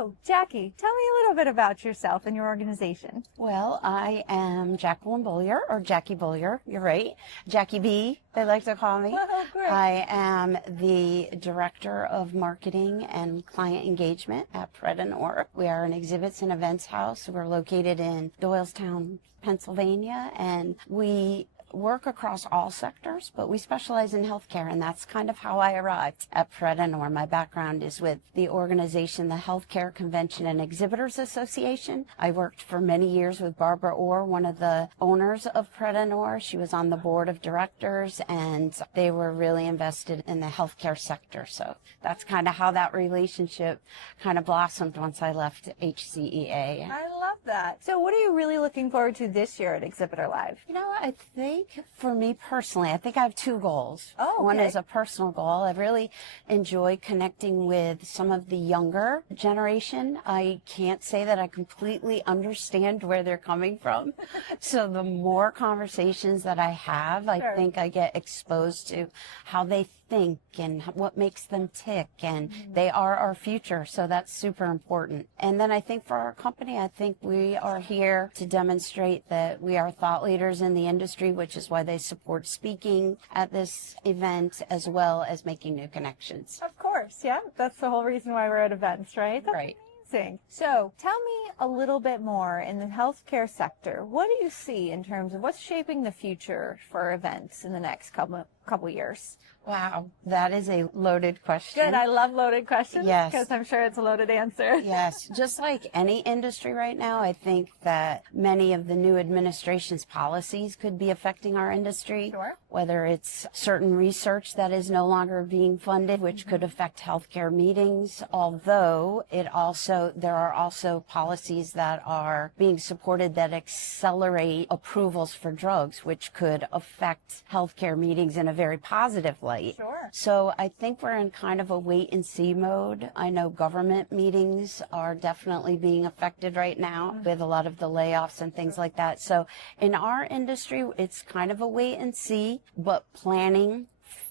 So, Jackie, tell me a little bit about yourself and your organization. Well, I am Jacqueline Beaulieu, or Jackie Beaulieu, you're right. Jackie B, they like to call me. Oh, great. I am the Director of Marketing and Client Engagement at Redefined. We are an exhibits and events house. We're located in Doylestown, Pennsylvania, and we work across all sectors, but we specialize in healthcare, and that's kind of how I arrived at Redefined. My background is with the organization, the Healthcare Convention and Exhibitors Association. I worked for many years with Barbara Orr, one of the owners of Redefined. She was on the board of directors, and they were really invested in the healthcare sector. So that's kind of how that relationship kind of blossomed once I left HCEA. I love that. So what are you really looking forward to this year at Exhibitor Live? You know, I think for me personally, I think I have two goals. Oh, okay. One is a personal goal. I really enjoy connecting with some of the younger generation. I can't say that I completely understand where they're coming from. So the more conversations that I have, I think I get exposed to how they think and what makes them tick, and they are our future, so that's super important. And then I think for our company, I think we are here to demonstrate that we are thought leaders in the industry, which is why they support speaking at this event as well as making new connections. Of course, yeah. That's the whole reason why we're at events, right? That's right. Amazing. So tell me a little bit more in the healthcare sector. What do you see in terms of what's shaping the future for events in the next couple years? Wow, that is a loaded question. Good. I love loaded questions. Yes. Because I'm sure it's a loaded answer. Yes. Just like any industry right now, I think that many of the new administration's policies could be affecting our industry. Sure. Whether it's certain research that is no longer being funded, which could affect healthcare meetings, although there are also policies that are being supported that accelerate approvals for drugs, which could affect healthcare meetings in a very positive light. Sure. So I think we're in kind of a wait and see mode. I know government meetings are definitely being affected right now with a lot of the layoffs and things like that. So in our industry, it's kind of a wait and see, but planning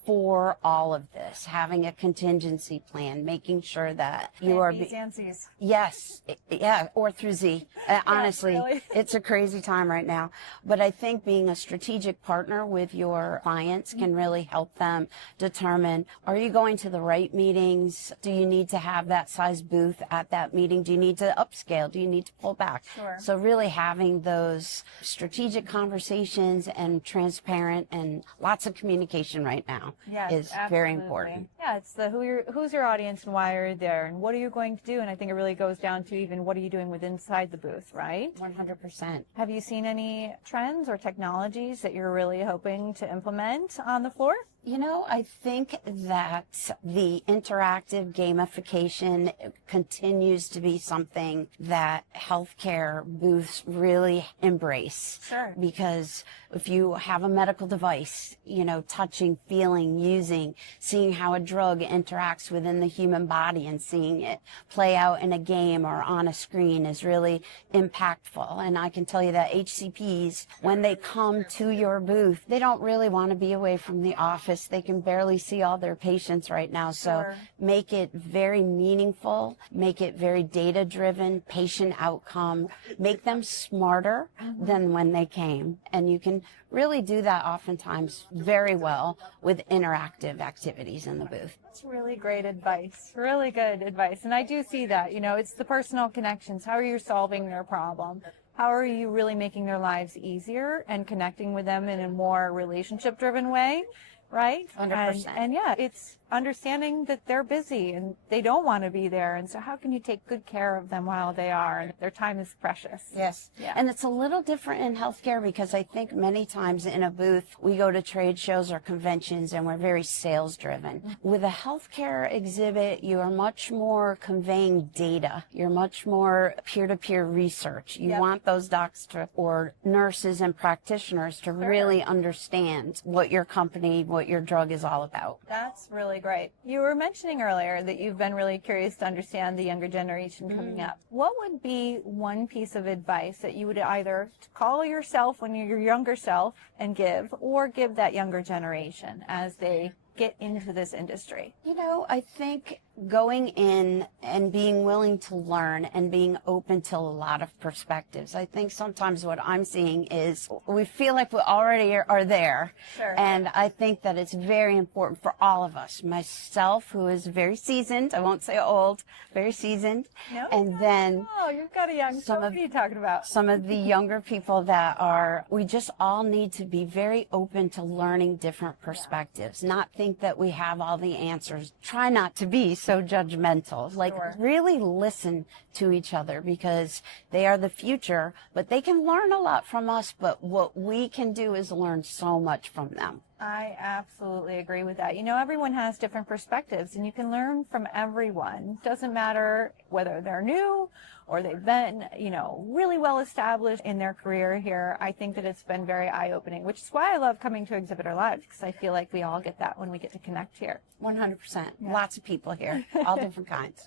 for all of this, having a contingency plan, making sure that you are... B's and C's. Yes, yeah, or through Z. Honestly, really. It's a crazy time right now. But I think being a strategic partner with your clients can really help them determine, are you going to the right meetings? Do you need to have that size booth at that meeting? Do you need to upscale? Do you need to pull back? Sure. So really having those strategic conversations and transparent and lots of communication right now. Yes, is very important. Yeah, it's the who's your audience and why are you there and what are you going to do? And I think it really goes down to even what are you doing with inside the booth, right? 100%. Have you seen any trends or technologies that you're really hoping to implement on the floor? You know, I think that the interactive gamification continues to be something that healthcare booths really embrace. Sure. Because if you have a medical device, you know, touching, feeling, using, seeing how a drug interacts within the human body and seeing it play out in a game or on a screen is really impactful. And I can tell you that HCPs, when they come to your booth, they don't really want to be away from the office. They can barely see all their patients right now. So make it very meaningful, make it very data-driven, patient outcome, make them smarter than when they came. And you can really do that oftentimes very well with interactive activities in the booth. That's really great advice. Really good advice. And I do see that, you know, it's the personal connections. How are you solving their problem? How are you really making their lives easier and connecting with them in a more relationship-driven way? Right? 100%. And yeah, it's understanding that they're busy and they don't want to be there. And so how can you take good care of them while they are? And their time is precious. Yes. Yeah. And it's a little different in healthcare because I think many times in a booth, we go to trade shows or conventions and we're very sales driven. With a healthcare exhibit, you are much more conveying data. You're much more peer-to-peer research. You want those docs or nurses and practitioners to really understand what your company, what your drug is all about. That's really great. You were mentioning earlier that you've been really curious to understand the younger generation coming up. What would be one piece of advice that you would either call yourself when you're your younger self and give, or give that younger generation as they get into this industry? You know, I think going in and being willing to learn and being open to a lot of perspectives. I think sometimes what I'm seeing is we feel like we already are there. Sure. And I think that it's very important for all of us. Myself, who is very seasoned, I won't say old, very seasoned. No, and then you've got a young, some what are you talking about? Some of the younger people that are, we just all need to be very open to learning different perspectives, not think that we have all the answers. Try not to be so judgmental. Like, Sure. really listen to each other, because they are the future, but they can learn a lot from us, but what we can do is learn so much from them. I absolutely agree with that. You know, everyone has different perspectives, and you can learn from everyone. Doesn't matter whether they're new or they've been, you know, really well established in their career here. I think that it's been very eye-opening, which is why I love coming to Exhibitor Live, because I feel like we all get that when we get to connect here. 100%. Yeah. Lots of people here, all different kinds.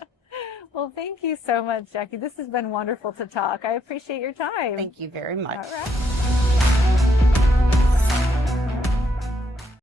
Well, thank you so much, Jackie. This has been wonderful to talk. I appreciate your time. Thank you very much. All right.